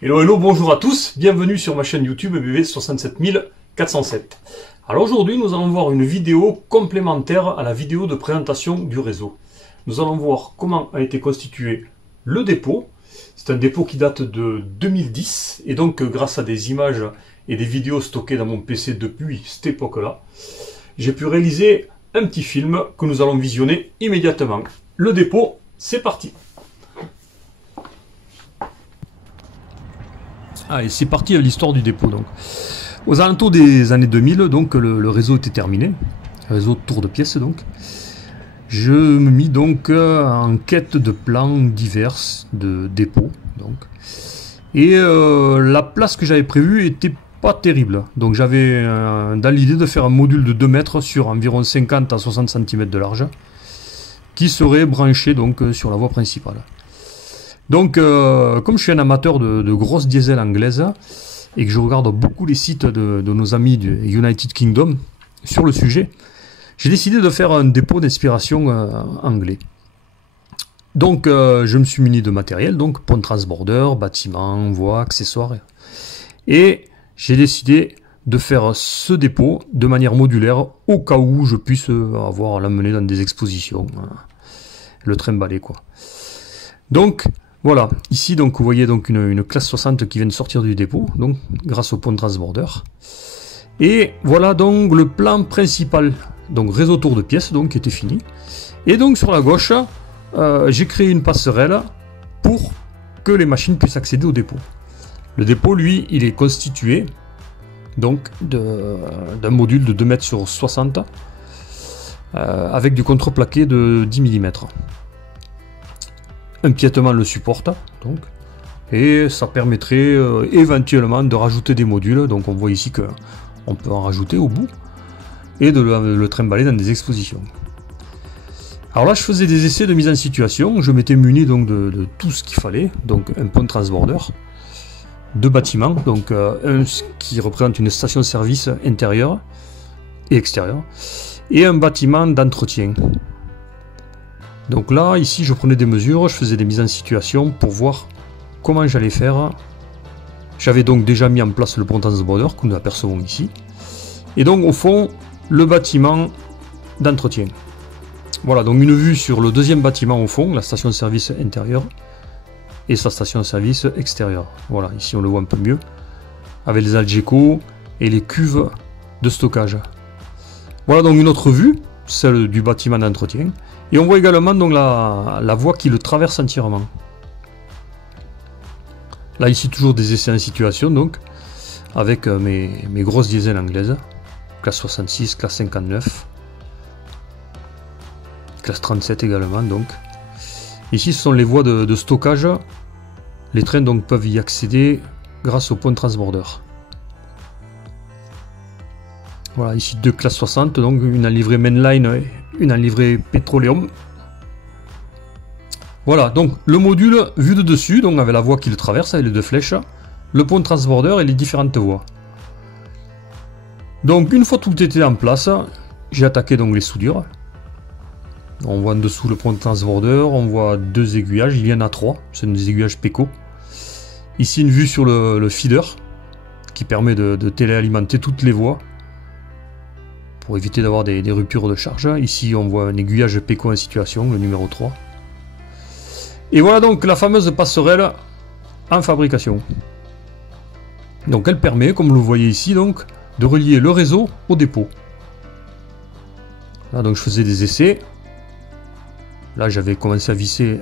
Hello, hello, bonjour à tous, bienvenue sur ma chaîne YouTube BV67407. Alors aujourd'hui, nous allons voir une vidéo complémentaire à la vidéo de présentation du réseau. Nous allons voir comment a été constitué le dépôt. C'est un dépôt qui date de 2010 et donc grâce à des images et des vidéos stockées dans mon PC depuis cette époque-là, j'ai pu réaliser un petit film que nous allons visionner immédiatement. Le dépôt, c'est parti! Allez, c'est parti à l'histoire du dépôt. Donc, aux alentours des années 2000, donc le réseau était terminé, le réseau de tours de pièces. Donc, je me mis donc en quête de plans divers de dépôt. Donc, et la place que j'avais prévue était pas terrible. Donc, j'avais dans l'idée de faire un module de 2 mètres sur environ 50 à 60 cm de large, qui serait branché donc sur la voie principale. Donc, comme je suis un amateur de grosses diesels anglaises et que je regarde beaucoup les sites de nos amis du United Kingdom sur le sujet, j'ai décidé de faire un dépôt d'inspiration anglais. Donc, je me suis muni de matériel, donc pont transborder, bâtiment, voies, accessoires. Et j'ai décidé de faire ce dépôt de manière modulaire au cas où je puisse avoir à l'amener dans des expositions. Le trimballer, quoi. Donc, voilà, ici donc vous voyez donc une classe 60 qui vient de sortir du dépôt, donc grâce au pont transborder. Et voilà donc le plan principal, donc réseau tour de pièces donc qui était fini. Et donc sur la gauche, j'ai créé une passerelle pour que les machines puissent accéder au dépôt. Le dépôt, lui, il est constitué donc d'un module de 2 mètres sur 60 avec du contreplaqué de 10 mm. Un piétement le supporte, donc, et ça permettrait éventuellement de rajouter des modules. Donc on voit ici qu'on peut en rajouter au bout et de le trimballer dans des expositions. Alors là, je faisais des essais de mise en situation. Je m'étais muni donc de tout ce qu'il fallait, donc un pont transborder, 2 bâtiments, donc un qui représente une station-service intérieure et extérieure, et un bâtiment d'entretien. Donc là, ici, je prenais des mesures, je faisais des mises en situation pour voir comment j'allais faire. J'avais donc déjà mis en place le pont transborder que nous apercevons ici. Et donc, au fond, le bâtiment d'entretien. Voilà, donc une vue sur le deuxième bâtiment au fond, la station-service intérieure et sa station-service extérieure. Voilà, ici on le voit un peu mieux, avec les Algeco et les cuves de stockage. Voilà donc une autre vue, celle du bâtiment d'entretien. Et on voit également donc la voie qui le traverse entièrement. Là ici toujours des essais en situation donc, avec mes grosses diesels anglaises, classe 66, classe 59, classe 37 également donc. Ici ce sont les voies de stockage, les trains donc peuvent y accéder grâce au pont transborder. Voilà, ici 2 classes 60, donc une en livrée mainline, une en livrée pétroleum. Voilà, donc le module vu de dessus, donc avec la voie qui le traverse, avec les 2 flèches, le pont transborder et les différentes voies. Donc une fois tout était en place, j'ai attaqué donc les soudures. On voit en dessous le pont transborder, on voit 2 aiguillages, il y en a 3, c'est des aiguillages Peco. Ici une vue sur le feeder, qui permet de téléalimenter toutes les voies, pour éviter d'avoir des ruptures de charge. Ici on voit un aiguillage Peco en situation, le numéro 3. Et voilà donc la fameuse passerelle en fabrication. Donc elle permet, comme vous le voyez ici, donc, de relier le réseau au dépôt. Là donc je faisais des essais. Là j'avais commencé à visser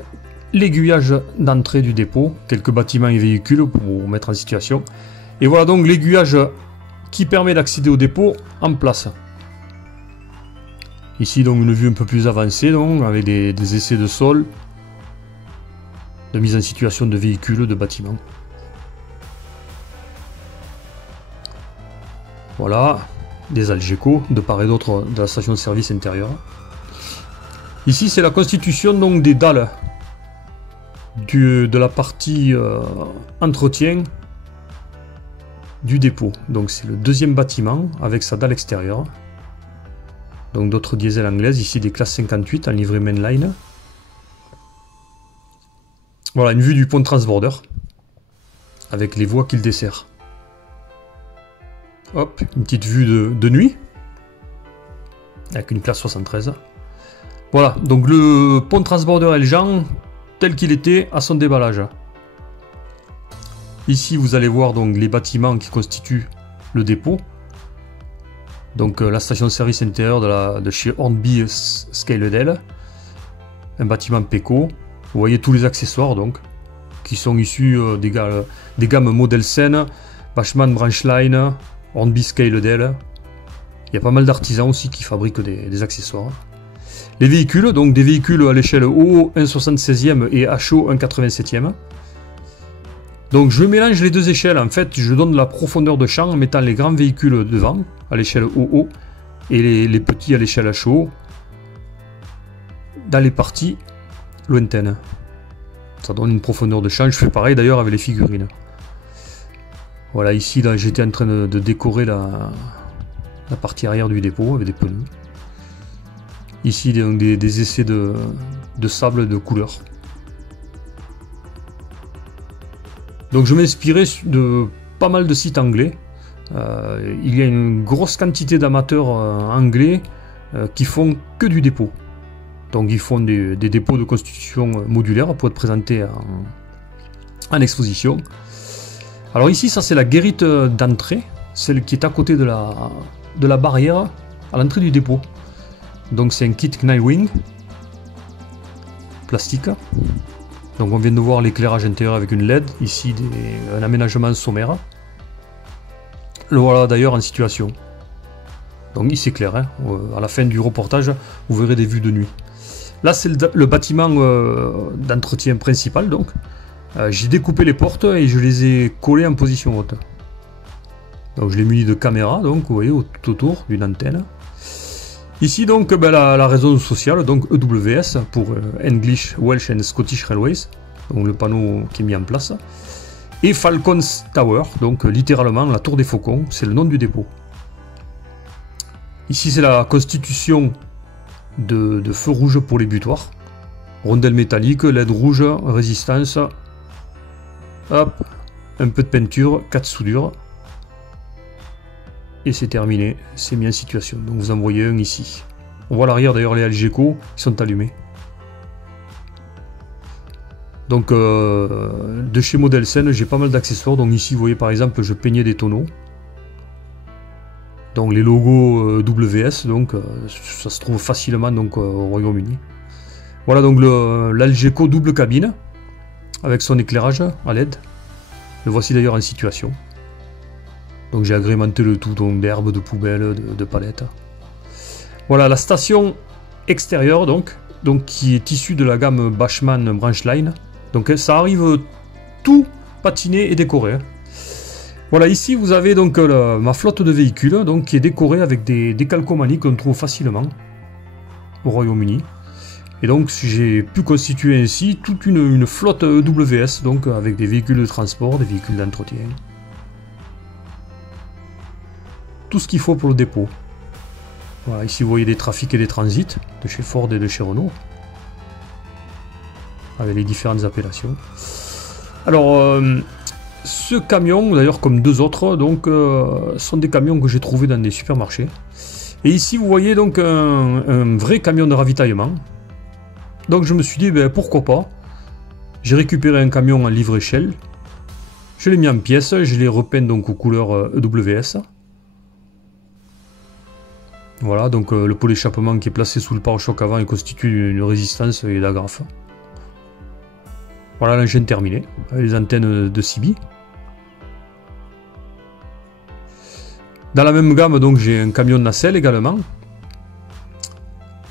l'aiguillage d'entrée du dépôt, quelques bâtiments et véhicules pour mettre en situation. Et voilà donc l'aiguillage qui permet d'accéder au dépôt en place. Ici donc une vue un peu plus avancée, donc, avec des essais de sol, de mise en situation de véhicules, de bâtiments. Voilà, des Algeco de part et d'autre de la station de service intérieure. Ici c'est la constitution donc des dalles de la partie entretien du dépôt. Donc c'est le deuxième bâtiment avec sa dalle extérieure. Donc d'autres diesels anglaises, ici des classes 58 en livrée mainline. Voilà, une vue du pont transborder. avec les voies qu'il dessert. Hop, une petite vue de nuit, avec une classe 73. Voilà, donc le pont transborder Eljan, tel qu'il était à son déballage. Ici, vous allez voir donc les bâtiments qui constituent le dépôt. Donc la station de service intérieure de chez Hornby Scaledale, un bâtiment Peco. Vous voyez tous les accessoires donc, qui sont issus des gammes Modelsen, Bachmann Branchline, Hornby Scaledale. Il y a pas mal d'artisans aussi qui fabriquent des accessoires. Les véhicules, donc des véhicules à l'échelle OO 1,76e et HO 1,87e. Donc je mélange les deux échelles, en fait je donne la profondeur de champ en mettant les grands véhicules devant, à l'échelle OO, et les petits à l'échelle HO, dans les parties lointaines. Ça donne une profondeur de champ, je fais pareil d'ailleurs avec les figurines. Voilà, ici là j'étais en train de décorer la partie arrière du dépôt avec des pneus. Ici donc, des essais de sable de couleur. Donc je m'inspirais de pas mal de sites anglais. Il y a une grosse quantité d'amateurs anglais qui font que du dépôt. Donc ils font des dépôts de constitution modulaire pour être présentés en exposition. Alors ici ça c'est la guérite d'entrée, celle qui est à côté de la barrière à l'entrée du dépôt. Donc c'est un kit Knightwing plastique. Donc on vient de voir l'éclairage intérieur avec une LED, ici un aménagement sommaire. Le voilà d'ailleurs en situation. Donc il s'éclaire, hein. À la fin du reportage vous verrez des vues de nuit. Là c'est le bâtiment d'entretien principal donc. J'ai découpé les portes et je les ai collées en position haute. Donc je l'ai muni de caméras, donc vous voyez tout autour d'une antenne. Ici donc la raison sociale, donc EWS pour English, Welsh and Scottish Railways, donc le panneau qui est mis en place. Et Falcon's Tower, donc littéralement la tour des faucons, c'est le nom du dépôt. Ici c'est la constitution de feux rouges pour les butoirs. Rondelle métallique, LED rouge, résistance. Hop, un peu de peinture, 4 soudures. Et c'est terminé, c'est mis en situation. Donc vous en voyez un ici. On voit l'arrière d'ailleurs les Algeco qui sont allumés. Donc de chez Modelsen, j'ai pas mal d'accessoires. Donc ici vous voyez par exemple je peignais des tonneaux. Donc les logos WS, donc ça se trouve facilement donc, au Royaume-Uni. Voilà donc l'Algeco double cabine avec son éclairage à LED. Le voici d'ailleurs en situation. Donc j'ai agrémenté le tout d'herbes, de poubelles, de palettes. Voilà la station extérieure donc qui est issue de la gamme Bachmann Branchline. Donc ça arrive tout patiné et décoré. Hein. Voilà, ici vous avez donc ma flotte de véhicules donc, qui est décorée avec des calcomanies qu'on trouve facilement au Royaume-Uni. Et donc j'ai pu constituer ainsi toute une flotte EWS donc avec des véhicules de transport, des véhicules d'entretien. Tout ce qu'il faut pour le dépôt. Voilà, ici vous voyez des trafics et des transits de chez Ford et de chez Renault. Avec les différentes appellations. Alors, ce camion, d'ailleurs comme deux autres, donc, sont des camions que j'ai trouvés dans des supermarchés. Et ici vous voyez donc un vrai camion de ravitaillement. Donc je me suis dit, ben, pourquoi pas. J'ai récupéré un camion en livre-échelle. Je l'ai mis en pièces, je l'ai repeint donc aux couleurs EWS. Voilà, donc le pot d'échappement qui est placé sous le pare-choc avant et constitue une résistance et d'agrafe. Voilà l'engin terminé, avec les antennes de CB. Dans la même gamme, donc j'ai un camion nacelle également.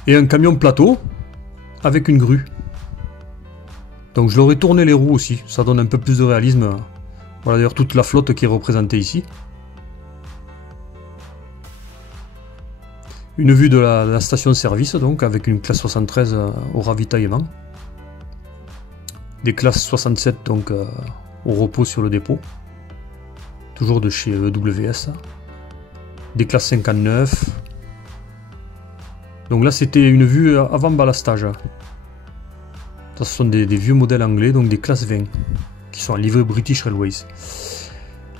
Et un camion plateau avec une grue. Donc je leur ai tourné les roues aussi, ça donne un peu plus de réalisme. Voilà d'ailleurs toute la flotte qui est représentée ici. Une vue de la station-service, donc, avec une classe 73 au ravitaillement. Des classes 67, donc, au repos sur le dépôt. Toujours de chez EWS. Des classes 59. Donc là, c'était une vue avant ballastage. Ce sont des vieux modèles anglais, donc des classes 20, qui sont en livrée British Railways.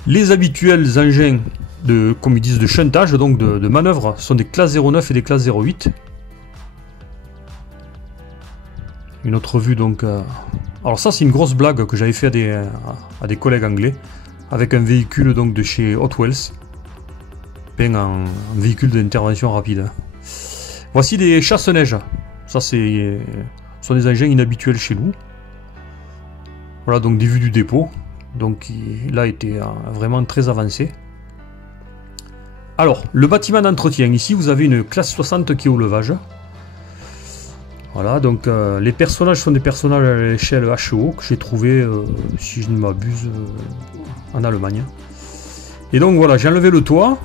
Les habituels engins de, comme ils disent, de shuntage, donc de manœuvre, sont des classes 09 et des classes 08. Une autre vue donc. Alors ça c'est une grosse blague que j'avais fait à des collègues anglais, avec un véhicule donc de chez Hot Wheels, un véhicule d'intervention rapide. Voici des chasse-neige. Ça sont des engins inhabituels chez nous. Voilà donc des vues du dépôt. Donc il a été vraiment très avancé. Alors le bâtiment d'entretien, ici vous avez une classe 60 qui est au levage. Voilà, donc les personnages sont des personnages à l'échelle HO que j'ai trouvé, si je ne m'abuse, en Allemagne. Et donc voilà, j'ai enlevé le toit.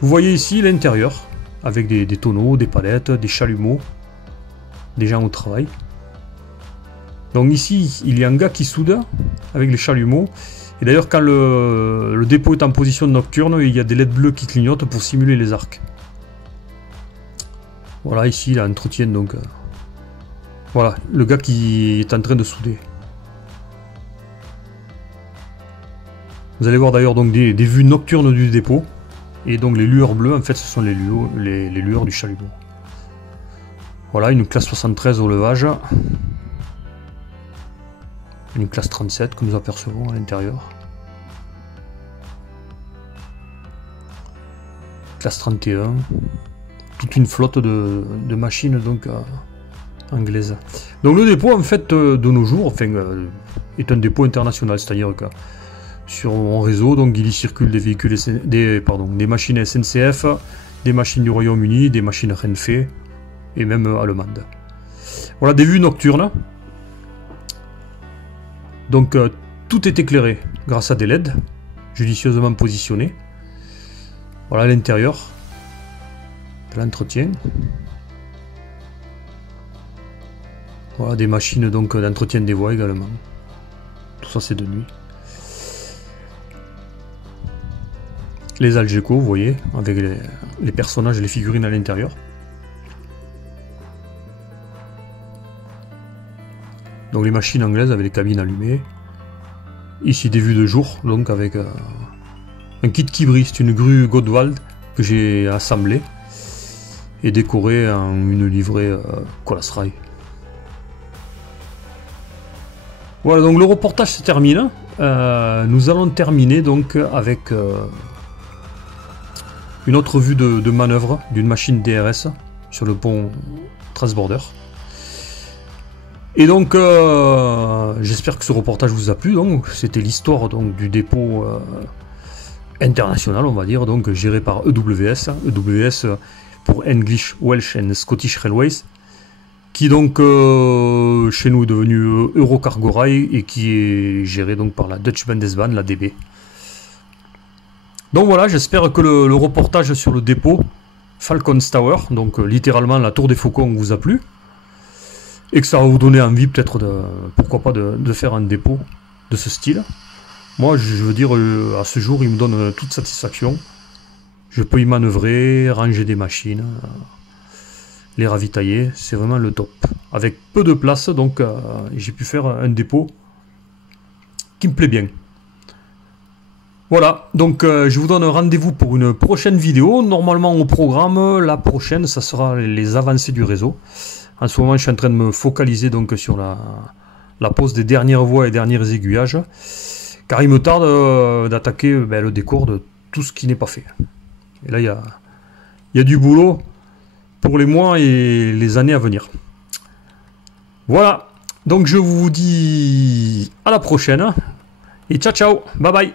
Vous voyez ici l'intérieur, avec des tonneaux, des palettes, des chalumeaux, des gens au travail. Donc ici, il y a un gars qui soude avec les chalumeaux. Et d'ailleurs, quand le dépôt est en position nocturne, il y a des LED bleus qui clignotent pour simuler les arcs. Voilà, ici, il entretient donc... voilà, le gars qui est en train de souder. Vous allez voir d'ailleurs donc des vues nocturnes du dépôt. Et donc les lueurs bleues, en fait, ce sont les lueurs du chalumeau. Voilà, une classe 73 au levage. Une classe 37 que nous apercevons à l'intérieur. Classe 31. Toute une flotte de machines donc anglaises. Donc le dépôt en fait de nos jours enfin, est un dépôt international, c'est-à-dire que sur mon réseau donc il y circule des véhicules des machines SNCF, des machines du Royaume-Uni, des machines Renfe et même allemandes. Voilà des vues nocturnes. Donc tout est éclairé grâce à des LED judicieusement positionnés. Voilà l'intérieur de l'entretien. Voilà des machines donc d'entretien des voies également. Tout ça c'est de nuit. Les Algeco, vous voyez, avec les personnages et les figurines à l'intérieur. Donc les machines anglaises avec les cabines allumées. Ici des vues de jour, donc avec un kit qui brille, c'est une grue Gottwald que j'ai assemblée et décorée en une livrée Colasrail. Voilà, donc le reportage se termine. Nous allons terminer donc avec une autre vue de manœuvre d'une machine DRS sur le pont Transborder. Et donc, j'espère que ce reportage vous a plu. Donc, c'était l'histoire donc du dépôt international, on va dire, donc géré par EWS. EWS pour English, Welsh and Scottish Railways, qui donc chez nous est devenu Eurocargo Rail et qui est géré donc par la Deutsche Bundesbahn, la DB. Donc voilà, j'espère que le reportage sur le dépôt Falcons Tower, donc littéralement la tour des faucons, vous a plu. Et que ça va vous donner envie peut-être pourquoi pas de faire un dépôt de ce style. Moi je veux dire à ce jour il me donne toute satisfaction. Je peux y manœuvrer, ranger des machines, les ravitailler, c'est vraiment le top. Avec peu de place donc j'ai pu faire un dépôt qui me plaît bien. Voilà, donc je vous donne rendez-vous pour une prochaine vidéo. Normalement au programme, la prochaine ça sera les avancées du réseau. En ce moment, je suis en train de me focaliser donc sur la pose des dernières voies et derniers aiguillages, car il me tarde d'attaquer le décor de tout ce qui n'est pas fait. Et là, il y a du boulot pour les mois et les années à venir. Voilà, donc je vous dis à la prochaine, et ciao ciao, bye bye.